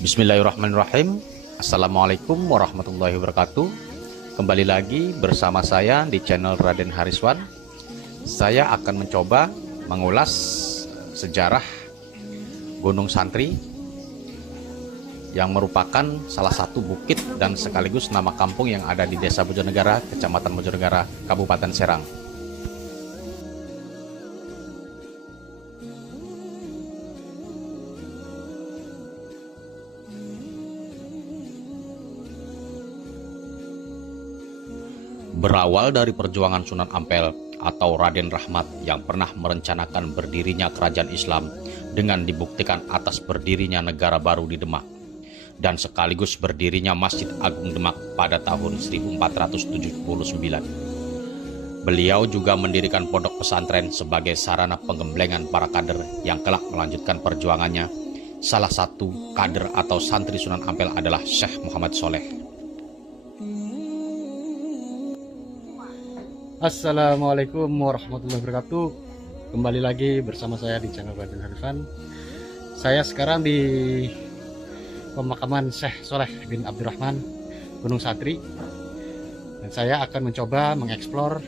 Bismillahirrahmanirrahim. Assalamualaikum warahmatullahi wabarakatuh. Kembali lagi bersama saya di channel Raden Hariswan. Saya akan mencoba mengulas sejarah Gunung Santri yang merupakan salah satu bukit dan sekaligus nama kampung yang ada di Desa Bojonegara, Kecamatan Bojonegara, Kabupaten Serang. Berawal dari perjuangan Sunan Ampel atau Raden Rahmat yang pernah merencanakan berdirinya kerajaan Islam dengan dibuktikan atas berdirinya negara baru di Demak dan sekaligus berdirinya Masjid Agung Demak pada tahun 1479. Beliau juga mendirikan pondok pesantren sebagai sarana penggemblengan para kader yang kelak melanjutkan perjuangannya. Salah satu kader atau santri Sunan Ampel adalah Syekh Muhammad Sholeh. Assalamualaikum warahmatullahi wabarakatuh. Kembali lagi bersama saya di channel Raden Hariswan. Saya sekarang di pemakaman Syekh Sholeh bin Abdurrahman, Gunung Santri. Dan saya akan mencoba mengeksplor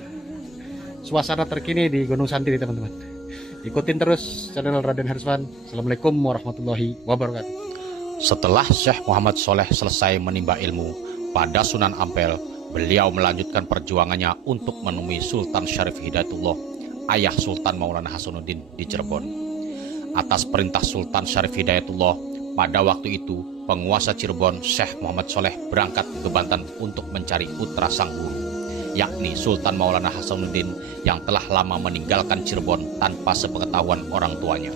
suasana terkini di Gunung Santri, teman-teman. Ikutin terus channel Raden Hariswan. Assalamualaikum warahmatullahi wabarakatuh. Setelah Syekh Muhammad Sholeh selesai menimba ilmu pada Sunan Ampel, beliau melanjutkan perjuangannya untuk menemui Sultan Syarif Hidayatullah, ayah Sultan Maulana Hasanuddin di Cirebon. Atas perintah Sultan Syarif Hidayatullah, pada waktu itu penguasa Cirebon Syekh Muhammad Sholeh berangkat ke Banten untuk mencari putra sang guru, yakni Sultan Maulana Hasanuddin yang telah lama meninggalkan Cirebon tanpa sepengetahuan orang tuanya.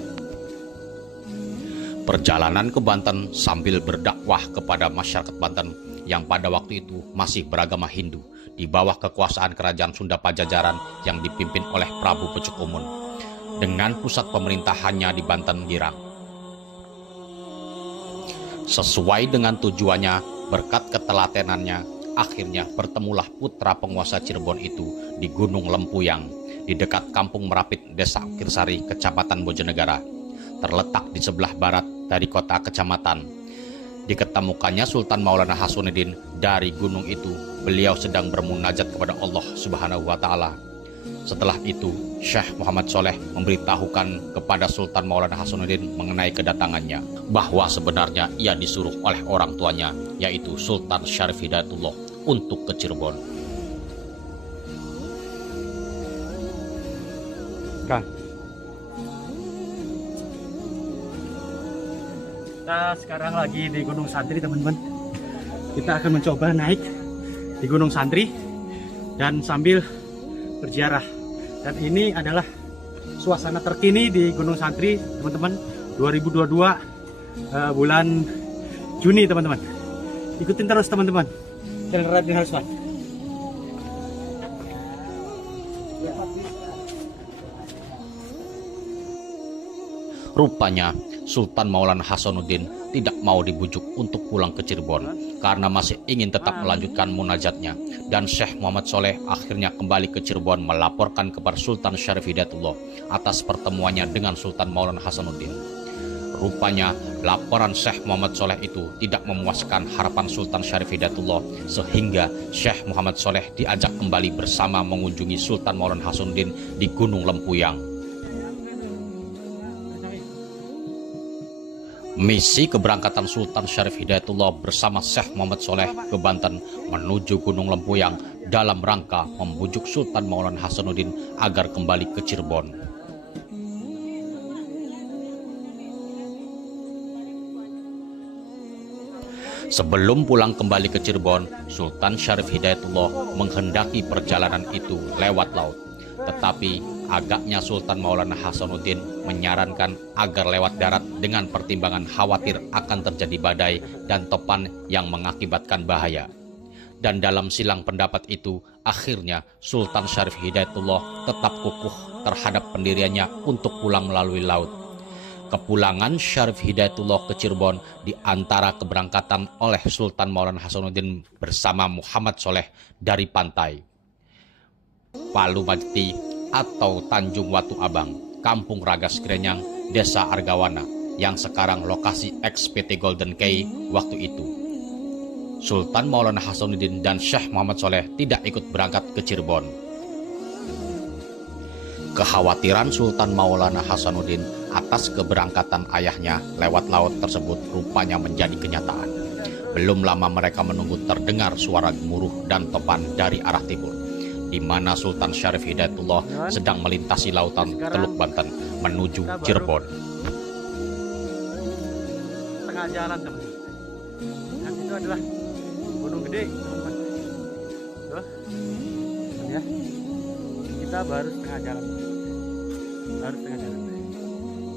Perjalanan ke Banten sambil berdakwah kepada masyarakat Banten yang pada waktu itu masih beragama Hindu di bawah kekuasaan kerajaan Sunda Pajajaran yang dipimpin oleh Prabu Pucuk Umun dengan pusat pemerintahannya di Banten Girang. Sesuai dengan tujuannya, berkat ketelatenannya, akhirnya bertemulah putra penguasa Cirebon itu di Gunung Lempuyang di dekat Kampung Merapit, Desa Kirsari, Kecamatan Bojonegara, terletak di sebelah barat dari kota kecamatan. Diketemukannya Sultan Maulana Hasanuddin dari gunung itu. Beliau sedang bermunajat kepada Allah Subhanahu wa Ta'ala. Setelah itu, Syekh Muhammad Sholeh memberitahukan kepada Sultan Maulana Hasanuddin mengenai kedatangannya, bahwa sebenarnya ia disuruh oleh orang tuanya, yaitu Sultan Syarif Hidayatullah, untuk ke Cirebon. Kang, kita sekarang lagi di Gunung Santri, teman-teman. Kita akan mencoba naik di Gunung Santri dan sambil berziarah. Dan ini adalah suasana terkini di Gunung Santri, teman-teman, 2022 bulan Juni, teman-teman. Ikutin terus, teman-teman, channel Raden Hariswan. Rupanya Sultan Maulana Hasanuddin tidak mau dibujuk untuk pulang ke Cirebon karena masih ingin tetap melanjutkan munajatnya, dan Syekh Muhammad Sholeh akhirnya kembali ke Cirebon melaporkan kepada Sultan Syarif Hidayatullah atas pertemuannya dengan Sultan Maulana Hasanuddin. Rupanya laporan Syekh Muhammad Sholeh itu tidak memuaskan harapan Sultan Syarif Hidayatullah, sehingga Syekh Muhammad Sholeh diajak kembali bersama mengunjungi Sultan Maulana Hasanuddin di Gunung Lempuyang. Misi keberangkatan Sultan Syarif Hidayatullah bersama Syekh Muhammad Sholeh ke Banten menuju Gunung Lempuyang dalam rangka membujuk Sultan Maulana Hasanuddin agar kembali ke Cirebon. Sebelum pulang kembali ke Cirebon, Sultan Syarif Hidayatullah menghendaki perjalanan itu lewat laut. Tetapi agaknya Sultan Maulana Hasanuddin menyarankan agar lewat darat dengan pertimbangan khawatir akan terjadi badai dan topan yang mengakibatkan bahaya. Dan dalam silang pendapat itu, akhirnya Sultan Syarif Hidayatullah tetap kukuh terhadap pendiriannya untuk pulang melalui laut. Kepulangan Syarif Hidayatullah ke Cirebon di antara keberangkatan oleh Sultan Maulana Hasanuddin bersama Muhammad Sholeh dari pantai Palu Majti atau Tanjung Watu Abang, Kampung Ragas Grenyang, Desa Argawana, yang sekarang lokasi XPT Golden Key waktu itu. Sultan Maulana Hasanuddin dan Syekh Muhammad Soleh tidak ikut berangkat ke Cirebon. Kekhawatiran Sultan Maulana Hasanuddin atas keberangkatan ayahnya lewat laut tersebut rupanya menjadi kenyataan. Belum lama mereka menunggu terdengar suara gemuruh dan topan dari arah timur, di mana Sultan Syarif Hidayatullah sedang melintasi lautan Teluk Banten menuju Cirebon. Tengah jalan teman-teman. Dan itu adalah Gunung Gede teman-teman. Tuh, ya. Kita baru setengah jalan.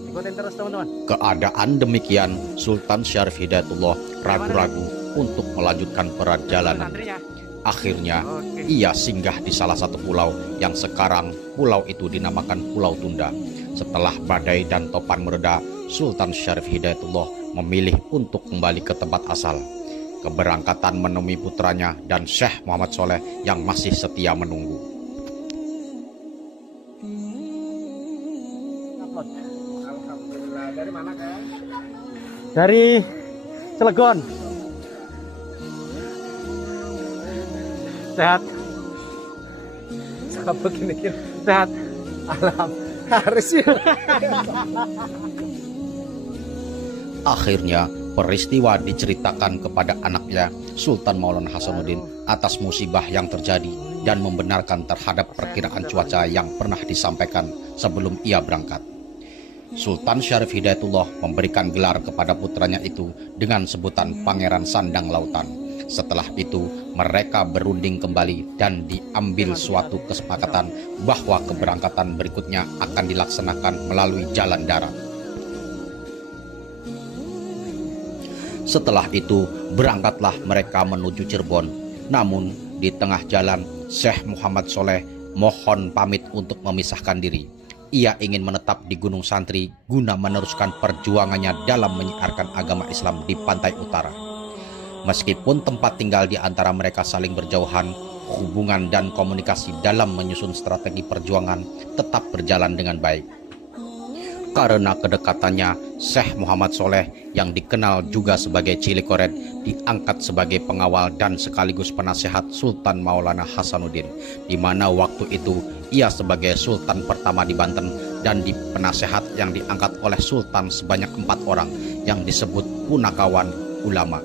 Ikutin terus teman-teman. Keadaan demikian, Sultan Syarif Hidayatullah ragu-ragu untuk melanjutkan perjalanan. Akhirnya, ia singgah di salah satu pulau yang sekarang pulau itu dinamakan Pulau Tunda. Setelah badai dan topan mereda, Sultan Syarif Hidayatullah memilih untuk kembali ke tempat asal. Keberangkatan menemui putranya dan Syekh Muhammad Soleh yang masih setia menunggu. Dari mana kan? Dari Cilegon. Sehat. Siapa begini? Sehat. Alam. Harus ya. Akhirnya peristiwa diceritakan kepada anaknya Sultan Maulana Hasanuddin atas musibah yang terjadi dan membenarkan terhadap perkiraan cuaca yang pernah disampaikan sebelum ia berangkat. Sultan Syarif Hidayatullah memberikan gelar kepada putranya itu dengan sebutan Pangeran Sandang Lautan. Setelah itu mereka berunding kembali dan diambil suatu kesepakatan bahwa keberangkatan berikutnya akan dilaksanakan melalui jalan darat. Setelah itu berangkatlah mereka menuju Cirebon. Namun di tengah jalan Syekh Muhammad Soleh mohon pamit untuk memisahkan diri. Ia ingin menetap di Gunung Santri guna meneruskan perjuangannya dalam menyiarkan agama Islam di pantai utara. Meskipun tempat tinggal di antara mereka saling berjauhan, hubungan dan komunikasi dalam menyusun strategi perjuangan tetap berjalan dengan baik. Karena kedekatannya, Syekh Muhammad Soleh yang dikenal juga sebagai Cili Koret diangkat sebagai pengawal dan sekaligus penasehat Sultan Maulana Hasanuddin, di mana waktu itu ia sebagai Sultan pertama di Banten dan di penasehat yang diangkat oleh Sultan sebanyak 4 orang yang disebut punakawan ulama.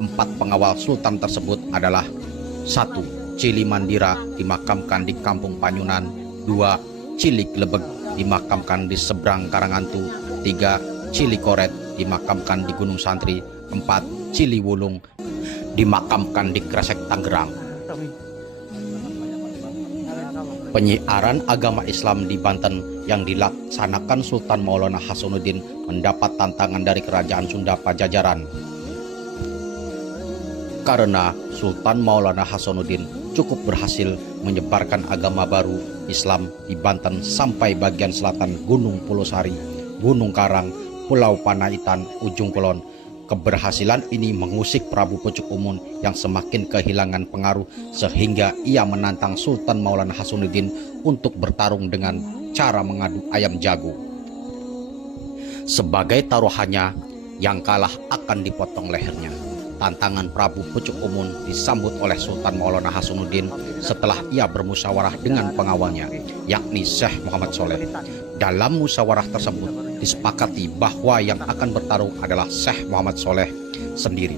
4 pengawal Sultan tersebut adalah 1. Cili Mandira dimakamkan di Kampung Panyunan. 2. Cili Glebeg dimakamkan di seberang Karangantu. 3. Cili Koret dimakamkan di Gunung Santri. 4. Cili Wulung dimakamkan di Kresek Tangerang. Penyiaran agama Islam di Banten yang dilaksanakan Sultan Maulana Hasanuddin mendapat tantangan dari Kerajaan Sunda Pajajaran. Karena Sultan Maulana Hasanuddin cukup berhasil menyebarkan agama baru Islam di Banten sampai bagian selatan Gunung Pulosari, Gunung Karang, Pulau Panaitan, Ujung Kulon. Keberhasilan ini mengusik Prabu Pucuk Umun yang semakin kehilangan pengaruh sehingga ia menantang Sultan Maulana Hasanuddin untuk bertarung dengan cara mengadu ayam jago. Sebagai taruhannya, yang kalah akan dipotong lehernya. Tantangan Prabu Pucuk Umun disambut oleh Sultan Maulana Hasanuddin setelah ia bermusyawarah dengan pengawalnya, yakni Syekh Muhammad Soleh. Dalam musyawarah tersebut disepakati bahwa yang akan bertarung adalah Syekh Muhammad Soleh sendiri.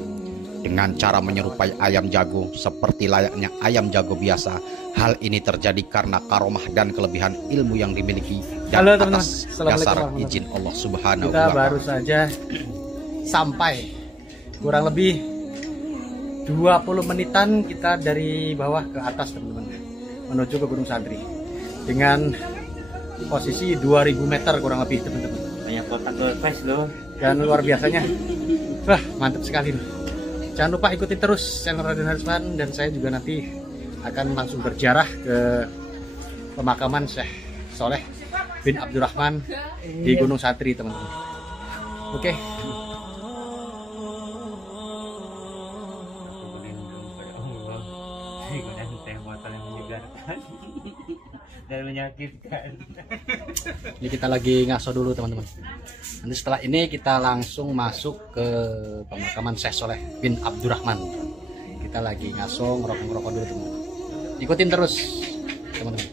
Dengan cara menyerupai ayam jago seperti layaknya ayam jago biasa. Hal ini terjadi karena karomah dan kelebihan ilmu yang dimiliki dan atas dasar izin Allah Subhanahu wa Ta'ala. Kita baru saja sampai kurang lebih 20 menitan kita dari bawah ke atas teman-teman, menuju ke Gunung Santri dengan posisi 2000 meter kurang lebih teman-teman. Banyak kotak face loh. Dan luar biasanya, wah mantap sekali. Jangan lupa ikuti terus channel Raden Harisman, dan saya juga nanti akan langsung berziarah ke pemakaman Syekh Soleh bin Abdurrahman di Gunung Santri teman-teman. Oke. Aku beliin dulu pada Allah. Teh botol yang menyegarkan dan menyakitkan. Ini kita lagi ngaso dulu teman-teman. Nanti setelah ini kita langsung masuk ke pemakaman Syekh Soleh bin Abdurrahman. Kita lagi ngaso, ngerokok-ngerokok dulu teman-teman. Ikutin terus teman-teman.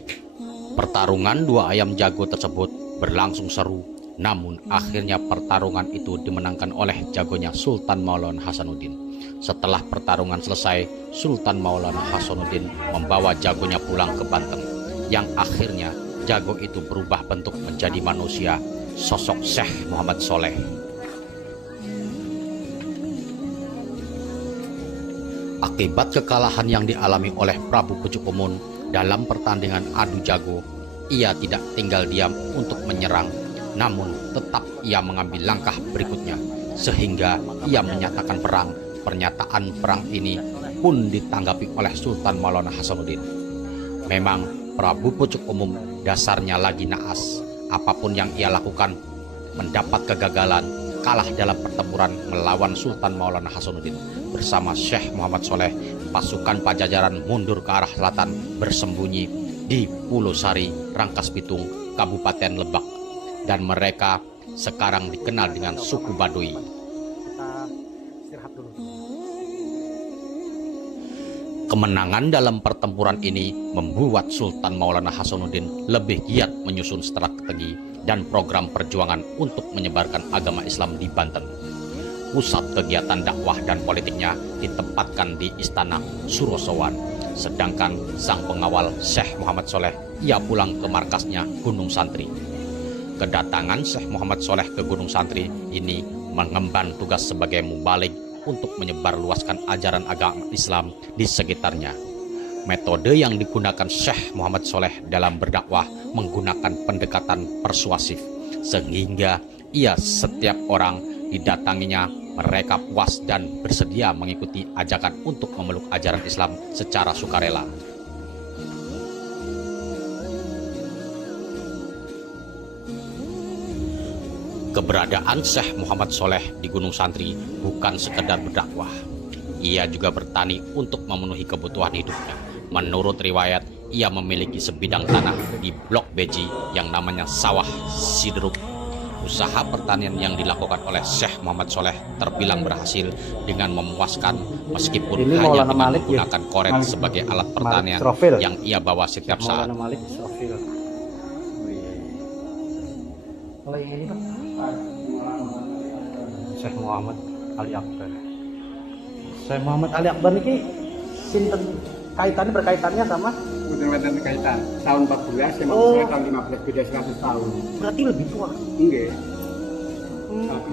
Pertarungan dua ayam jago tersebut berlangsung seru, namun akhirnya pertarungan itu dimenangkan oleh jagonya Sultan Maulana Hasanuddin. Setelah pertarungan selesai, Sultan Maulana Hasanuddin membawa jagonya pulang ke Banten, yang akhirnya jago itu berubah bentuk menjadi manusia, sosok Syekh Muhammad Soleh. Akibat kekalahan yang dialami oleh Prabu Pucuk Umun dalam pertandingan adu jago, ia tidak tinggal diam untuk menyerang, namun tetap ia mengambil langkah berikutnya, sehingga ia menyatakan perang. Pernyataan perang ini pun ditanggapi oleh Sultan Maulana Hasanuddin. Memang Prabu Pucuk Umum dasarnya lagi naas. Apapun yang ia lakukan mendapat kegagalan, kalah dalam pertempuran melawan Sultan Maulana Hasanuddin. Bersama Syekh Muhammad Soleh, pasukan Pajajaran mundur ke arah selatan bersembunyi di Pulau Sari, Rangkas Bitung, Kabupaten Lebak. Dan mereka sekarang dikenal dengan suku Baduy. Kita istirahat dulu. Kemenangan dalam pertempuran ini membuat Sultan Maulana Hasanuddin lebih giat menyusun strategi dan program perjuangan untuk menyebarkan agama Islam di Banten. Pusat kegiatan dakwah dan politiknya ditempatkan di Istana Surosowan, sedangkan sang pengawal Syekh Muhammad Soleh ia pulang ke markasnya Gunung Santri. Kedatangan Syekh Muhammad Soleh ke Gunung Santri ini mengemban tugas sebagai mubalik untuk menyebarluaskan ajaran agama Islam di sekitarnya. Metode yang digunakan Syekh Muhammad Soleh dalam berdakwah menggunakan pendekatan persuasif, sehingga ia setiap orang didatanginya mereka puas dan bersedia mengikuti ajakan untuk memeluk ajaran Islam secara sukarela. Keberadaan Syekh Muhammad Soleh di Gunung Santri bukan sekedar berdakwah. Ia juga bertani untuk memenuhi kebutuhan hidupnya. Menurut riwayat, ia memiliki sebidang tanah di Blok Beji yang namanya Sawah Sideruk. Usaha pertanian yang dilakukan oleh Syekh Muhammad Soleh terbilang berhasil dengan memuaskan, meskipun Ini hanya Maulana dengan Malik, menggunakan koret sebagai alat pertanian Israfil. yang ia bawa setiap saat. Maulana Malik Israfil. Kalau yang ini Pak, Syekh Muhammad Ali Akbar. Syekh Muhammad Ali Akbar ini sinten berkaitannya sama Betul-betul kaitan. Tahun 14, yang Oh. tahun 15, beda 100 tahun. berarti lebih tua. Enggak. Tapi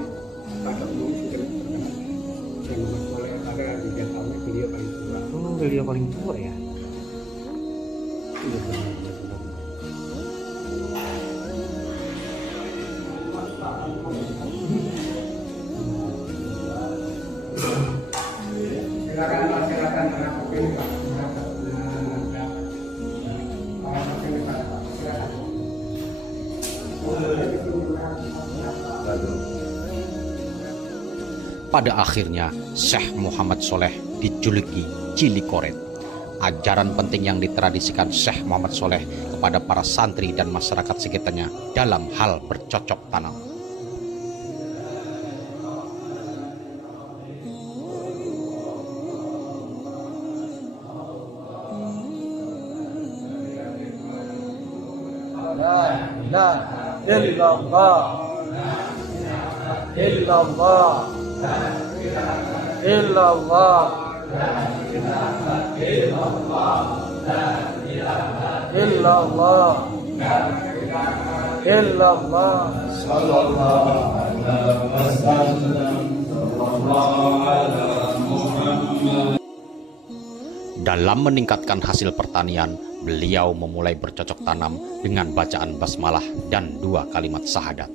pada umumnya sudah terkenal. Yang Muhammad Soleh ada 3 tahunnya beliau paling tua. Beliau paling tua ya. Silakan Pak, silakan menghadap ini Pak. Pada akhirnya, Syekh Muhammad Soleh dijuluki Cili Koret. Ajaran penting yang ditradisikan Syekh Muhammad Soleh kepada para santri dan masyarakat sekitarnya dalam hal bercocok tanam. Dalam meningkatkan hasil pertanian, beliau memulai bercocok tanam dengan bacaan basmalah dan 2 kalimat syahadat.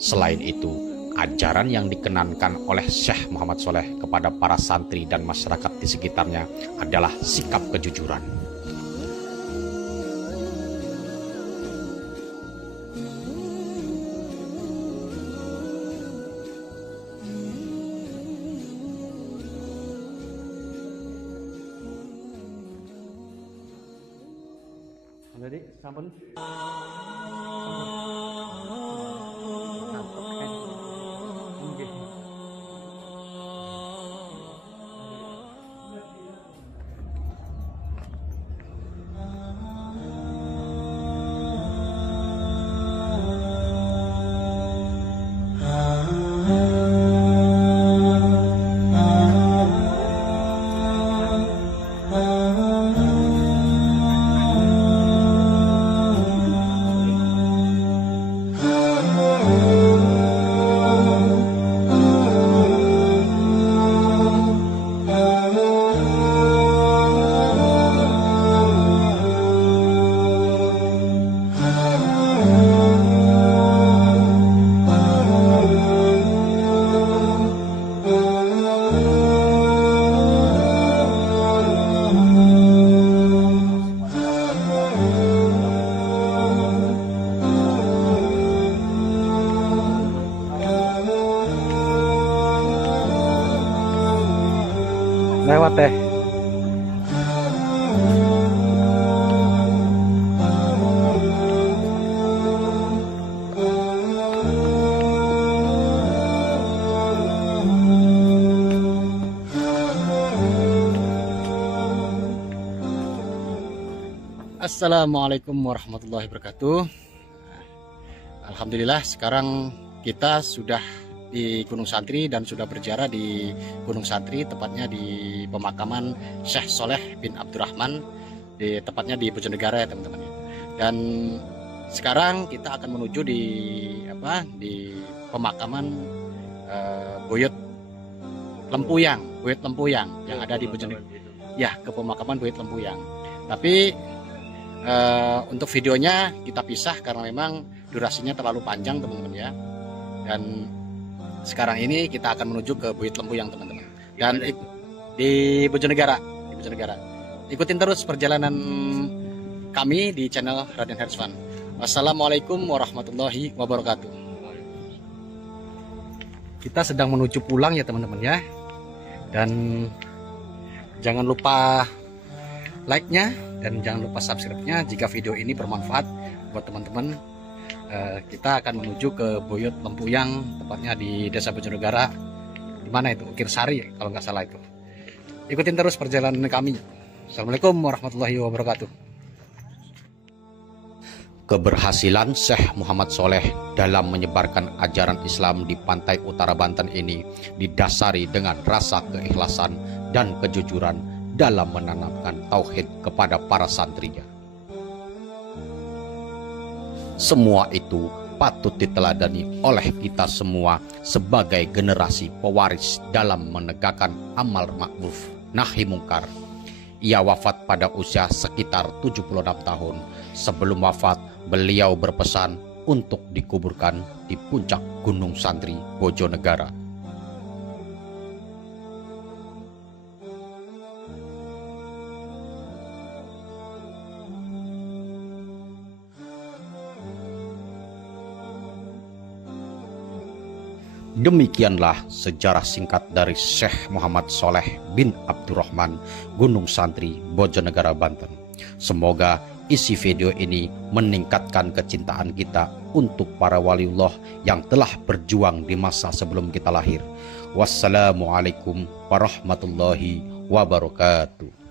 Selain itu, ajaran yang dikenankan oleh Syekh Muhammad Soleh kepada para santri dan masyarakat di sekitarnya adalah sikap kejujuran. Jadi sampun. Lewat teh. Assalamualaikum warahmatullahi wabarakatuh. Alhamdulillah sekarang kita sudah di Gunung Santri dan sudah berziarah di Gunung Santri, tepatnya di pemakaman Syekh Soleh bin Abdurrahman, tepatnya di Bojonegara ya teman-teman. Dan sekarang kita akan menuju di pemakaman Buyut Lempuyang yang ada di Bojonegara. Ya, ke pemakaman Buyut Lempuyang. Tapi untuk videonya kita pisah karena memang durasinya terlalu panjang teman-teman ya. Dan sekarang ini kita akan menuju ke Buyut Lempuyang teman-teman. Dan di Bojonegara. Ikutin terus perjalanan kami di channel Raden Hersvan. Wassalamualaikum warahmatullahi wabarakatuh. Kita sedang menuju pulang ya teman-teman ya. Dan jangan lupa like-nya dan jangan lupa subscribe-nya jika video ini bermanfaat buat teman-teman. Kita akan menuju ke Buyut Lempuyang, tepatnya di Desa Bojonegara. Di mana itu? Ukir Sari kalau nggak salah itu. Ikutin terus perjalanan kami. Assalamualaikum warahmatullahi wabarakatuh. Keberhasilan Syekh Muhammad Soleh dalam menyebarkan ajaran Islam di pantai utara Banten ini didasari dengan rasa keikhlasan dan kejujuran dalam menanamkan tauhid kepada para santrinya. Semua itu patut diteladani oleh kita semua sebagai generasi pewaris dalam menegakkan amal ma'ruf nahi mungkar. Ia wafat pada usia sekitar 76 tahun. Sebelum wafat, beliau berpesan untuk dikuburkan di puncak Gunung Santri, Bojonegara. Demikianlah sejarah singkat dari Syekh Muhammad Soleh bin Abdurrahman, Gunung Santri, Bojonegara, Banten. Semoga isi video ini meningkatkan kecintaan kita untuk para waliullah yang telah berjuang di masa sebelum kita lahir. Wassalamualaikum warahmatullahi wabarakatuh.